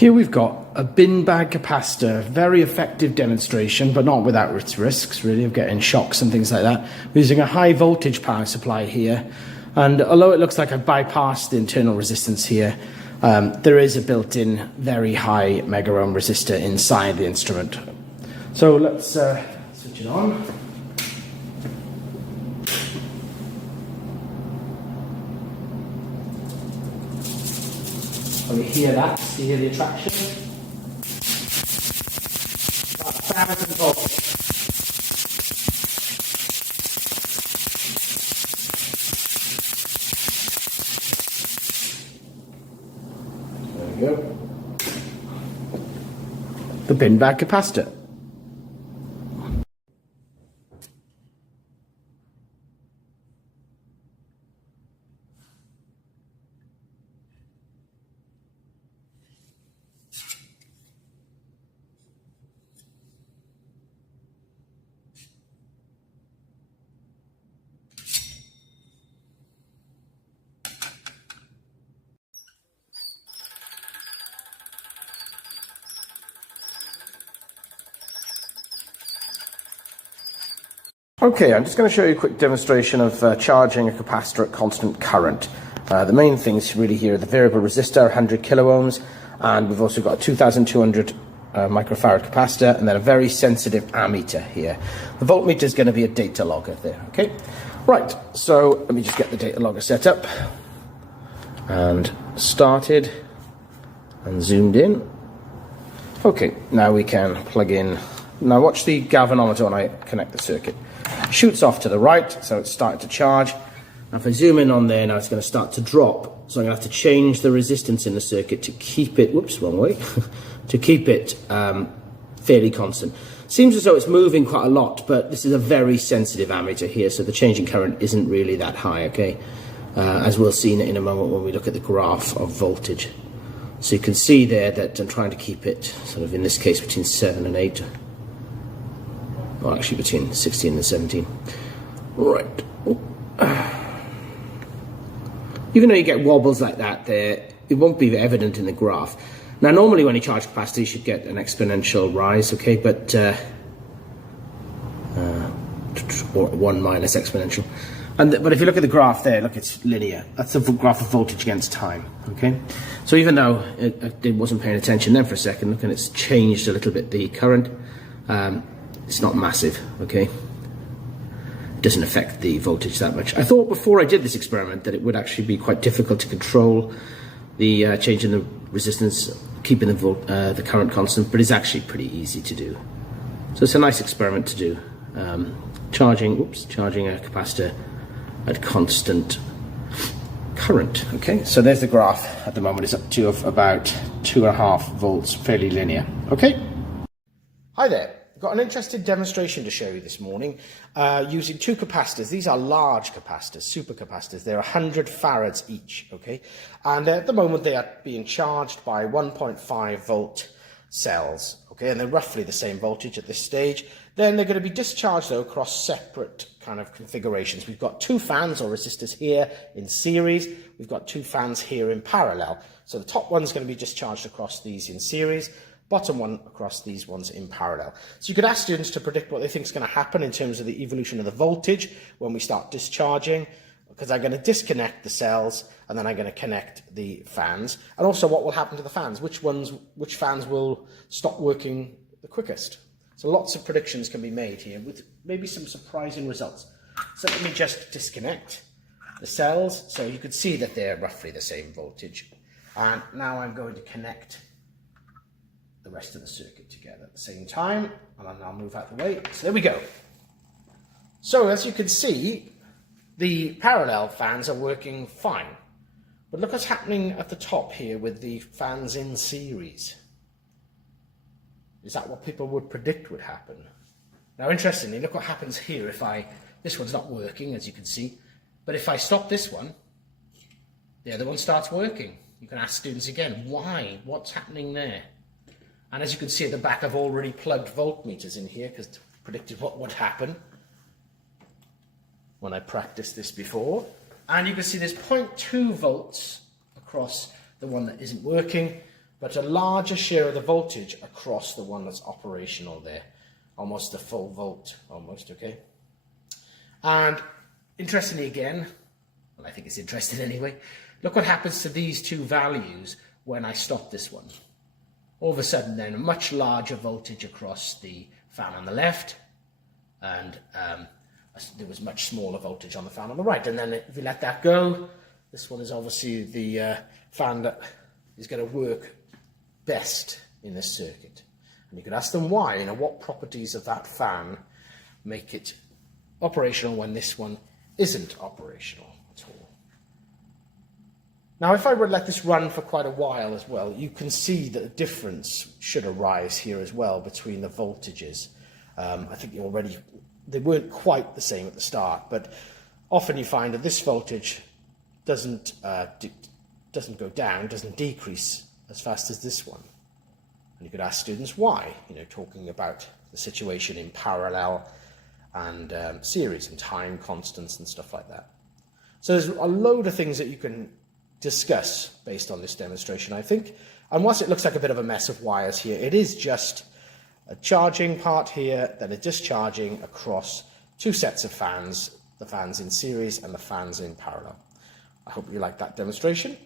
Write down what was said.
Here we've got a bin bag capacitor, very effective demonstration, but not without its risks, really, of getting shocks and things like that. We're using a high voltage power supply here, and although it looks like I've bypassed the internal resistance here, there is a built-in very high mega ohm resistor inside the instrument. So let's switch it on. Can you hear that? Do you hear the attraction? About 1,000 volts. There we go. The bin bag capacitor. Okay, I'm just going to show you a quick demonstration of charging a capacitor at constant current. The main things really here are the variable resistor, 100 kilo ohms, and we've also got a 2200 microfarad capacitor, and then a very sensitive ammeter here. The voltmeter is going to be a data logger there, okay? Right, so let me just get the data logger set up, and started, and zoomed in. Okay, now we can plug in. Now watch the galvanometer when I connect the circuit. Shoots off to the right, so it's starting to charge. Now if I zoom in on there, now it's going to start to drop. So I'm going to have to change the resistance in the circuit to keep it, whoops, wrong way, to keep it fairly constant. Seems as though it's moving quite a lot, but this is a very sensitive ammeter here, so the change in current isn't really that high, okay? As we'll see in a moment when we look at the graph of voltage. So you can see there that I'm trying to keep it sort of, in this case, between 7 and 8. Well, actually between 16 and 17. Right. Even though you get wobbles like that there, it won't be evident in the graph. Now normally when you charge capacitor you should get an exponential rise, okay, but or 1 minus exponential. But if you look at the graph there, look, it's linear. That's the graph of voltage against time, okay? So even though it wasn't paying attention then for a second, look, and it's changed a little bit the current, it's not massive, okay? It doesn't affect the voltage that much. I thought before I did this experiment that it would actually be quite difficult to control the change in the resistance, keeping the current constant, but it's actually pretty easy to do. So it's a nice experiment to do. Charging a capacitor at constant current, okay? So there's the graph at the moment. It's up to about 2.5 volts, fairly linear, okay? Hi there. Got an interesting demonstration to show you this morning using two capacitors. These are large capacitors, super capacitors. They're 100 farads each, okay? And at the moment they are being charged by 1.5 volt cells, okay? And they're roughly the same voltage at this stage. Then they're going to be discharged though across separate kind of configurations. We've got two fans or resistors here in series. We've got two fans here in parallel. So the top one's going to be discharged across these in series. Bottom one across these ones in parallel. So you could ask students to predict what they think is going to happen in terms of the evolution of the voltage when we start discharging, because I'm going to disconnect the cells and then I'm going to connect the fans. And also what will happen to the fans, which fans will stop working the quickest. So lots of predictions can be made here with maybe some surprising results. So let me just disconnect the cells so you can see that they're roughly the same voltage. And now I'm going to connect the rest of the circuit together at the same time, and I'll now move out the way. So there we go. So as you can see, the parallel fans are working fine, but look what's happening at the top here with the fans in series. Is that what people would predict would happen? Now interestingly, look what happens here if this one's not working, as you can see, but if I stop this one, the other one starts working. You can ask students again, why? What's happening there? And as you can see at the back, I've already plugged voltmeters in here because I predicted what would happen when I practiced this before. And you can see there's 0.2 volts across the one that isn't working, but a larger share of the voltage across the one that's operational there. Almost a full volt, almost, okay? And interestingly again, well, I think it's interesting anyway, look what happens to these two values when I stop this one. All of a sudden then a much larger voltage across the fan on the left, and there was much smaller voltage on the fan on the right. And then if you let that go, this one is obviously the fan that is going to work best in this circuit. And you could ask them why, you know, what properties of that fan make it operational when this one isn't operational at all. Now, if I were to let this run for quite a while as well, you can see that a difference should arise here as well between the voltages. I think already they weren't quite the same at the start, but often you find that this voltage doesn't go down, doesn't decrease as fast as this one. And you could ask students why, you know, talking about the situation in parallel and series and time constants and stuff like that. So there's a load of things that you can discuss based on this demonstration, I think. And whilst it looks like a bit of a mess of wires here, it is just a charging part here, then a discharging across two sets of fans, the fans in series and the fans in parallel. I hope you like that demonstration.